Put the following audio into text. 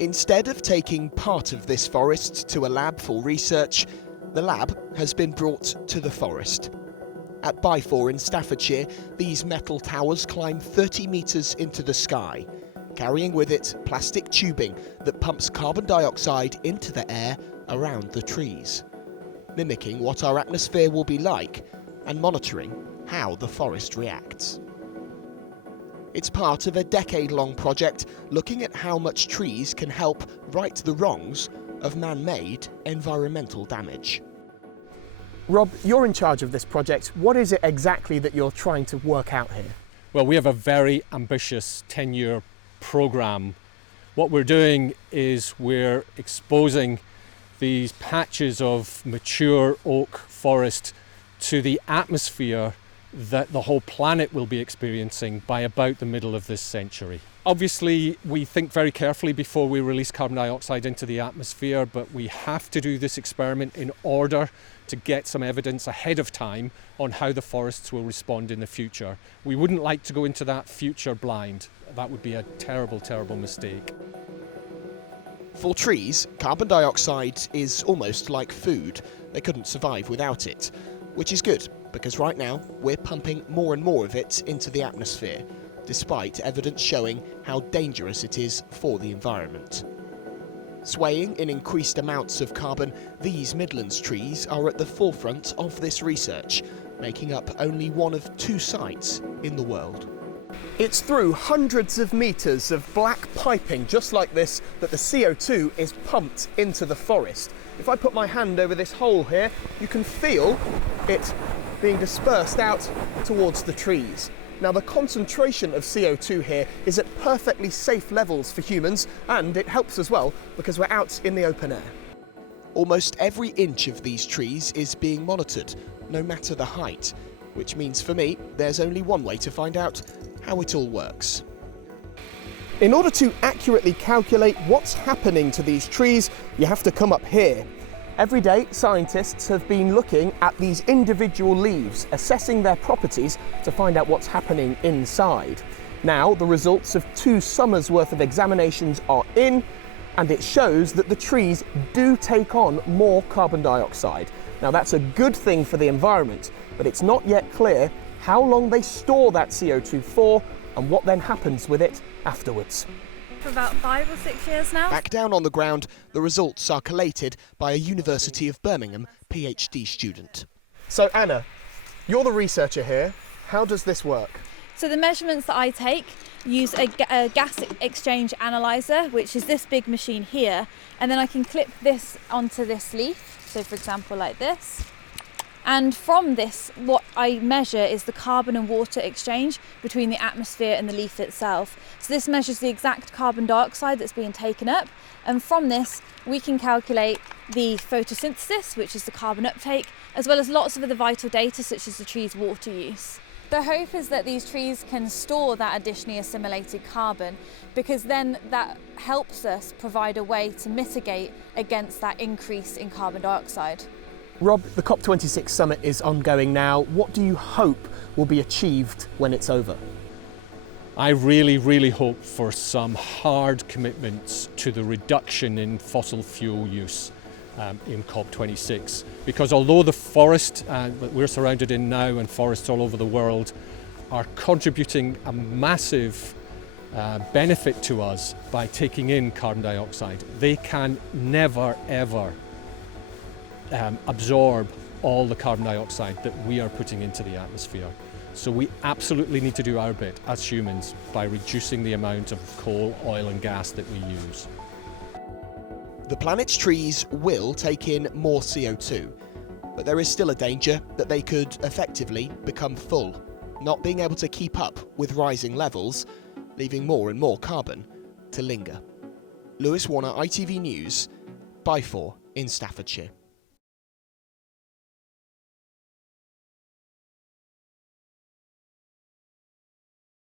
Instead of taking part of this forest to a lab for research, the lab has been brought to the forest. At Birmingham in Staffordshire, these metal towers climb 30 metres into the sky, carrying with it plastic tubing that pumps carbon dioxide into the air around the trees, mimicking what our atmosphere will be like and monitoring how the forest reacts. It's part of a decade-long project looking at how much trees can help right the wrongs of man-made environmental damage. Rob, you're in charge of this project. What is it exactly that you're trying to work out here? Well, we have a very ambitious 10-year programme. What we're doing is we're exposing these patches of mature oak forest to the atmosphere that the whole planet will be experiencing by about the middle of this century. Obviously, we think very carefully before we release carbon dioxide into the atmosphere, but we have to do this experiment in order to get some evidence ahead of time on how the forests will respond in the future. We wouldn't like to go into that future blind. That would be a terrible, terrible mistake. For trees, carbon dioxide is almost like food. They couldn't survive without it, which is good, because right now we're pumping more and more of it into the atmosphere, despite evidence showing how dangerous it is for the environment. Swaying in increased amounts of carbon, these Midlands trees are at the forefront of this research, making up only one of 2 sites in the world. It's through hundreds of metres of black piping just like this that the CO2 is pumped into the forest. If I put my hand over this hole here, you can feel it being dispersed out towards the trees. Now, the concentration of CO2 here is at perfectly safe levels for humans, and it helps as well because we're out in the open air. Almost every inch of these trees is being monitored, no matter the height, which means for me, there's only one way to find out how it all works. In order to accurately calculate what's happening to these trees, you have to come up here. Every day, scientists have been looking at these individual leaves, assessing their properties to find out what's happening inside. Now, the results of 2 summers' worth of examinations are in, and it shows that the trees do take on more carbon dioxide. Now, that's a good thing for the environment, but it's not yet clear how long they store that CO2 for and what then happens with it afterwards. For about 5 or 6 years now. Back down on the ground, the results are collated by a University of Birmingham PhD student. So Anna, you're the researcher here. How does this work? So the measurements that I take use a gas exchange analyzer, which is this big machine here, and then I can clip this onto this leaf, so for example like this. And from this, what I measure is the carbon and water exchange between the atmosphere and the leaf itself. So this measures the exact carbon dioxide that's being taken up, and from this we can calculate the photosynthesis, which is the carbon uptake, as well as lots of other vital data such as the tree's water use. The hope is that these trees can store that additionally assimilated carbon, because then that helps us provide a way to mitigate against that increase in carbon dioxide. Rob, the COP26 summit is ongoing now. What do you hope will be achieved when it's over? I really, really hope for some hard commitments to the reduction in fossil fuel use in COP26. Because although the forest that we're surrounded in now and forests all over the world are contributing a massive benefit to us by taking in carbon dioxide, they can never, ever absorb all the carbon dioxide that we are putting into the atmosphere. So we absolutely need to do our bit as humans by reducing the amount of coal, oil and gas that we use. The planet's trees will take in more CO2, but there is still a danger that they could effectively become full, not being able to keep up with rising levels, leaving more and more carbon to linger. Lewis Warner, ITV News, Birmingham in Staffordshire.